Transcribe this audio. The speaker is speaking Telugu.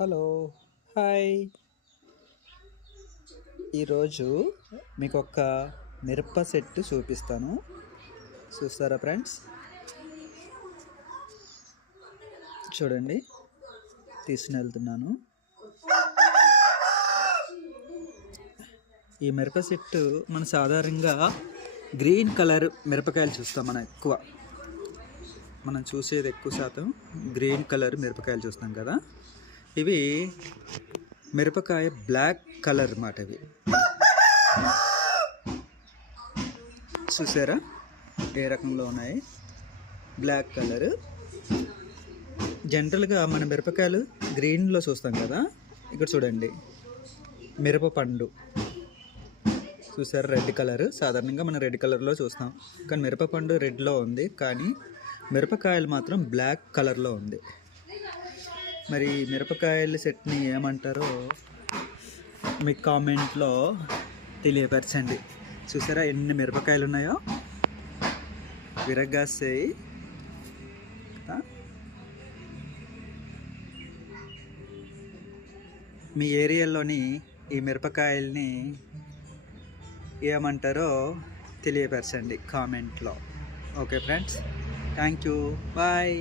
Hello, hi. ఈరోజు మీకు ఒక మిరప సెట్ చూపిస్తాను. చూస్తారా ఫ్రెండ్స్? చూడండి, తీసుకుని వెళ్తున్నాను. ఈ మిరప సెట్ మనం సాధారణంగా గ్రీన్ కలర్ మిరపకాయలు చూస్తాం. మనం చూసేది ఎక్కువ శాతం గ్రీన్ కలర్ మిరపకాయలు చూస్తాం కదా. ఇవి మిరపకాయ బ్లాక్ కలర్ అన్నమాట. ఇవి చూసారా ఏ రకంలో ఉన్నాయి? Black colour. జనరల్గా మన మిరపకాయలు గ్రీన్లో చూస్తాం కదా. ఇక్కడ చూడండి, మిరప పండు చూసారా, రెడ్ కలర్. సాధారణంగా మనం రెడ్ కలర్లో చూస్తాం, కానీ మిరప పండు రెడ్లో ఉంది, కానీ మిరపకాయలు మాత్రం బ్లాక్ కలర్లో ఉంది. మరి మిరపకాయల సెట్ని ఏమంటారో మీ కామెంట్లో తెలియపరచండి. చూసారా ఎన్ని మిరపకాయలు ఉన్నాయో, విరగాసేయి. మీ ఏరియాలోని ఈ మిరపకాయల్ని ఏమంటారో తెలియపరచండి కామెంట్లో. Okay friends, thank you, bye.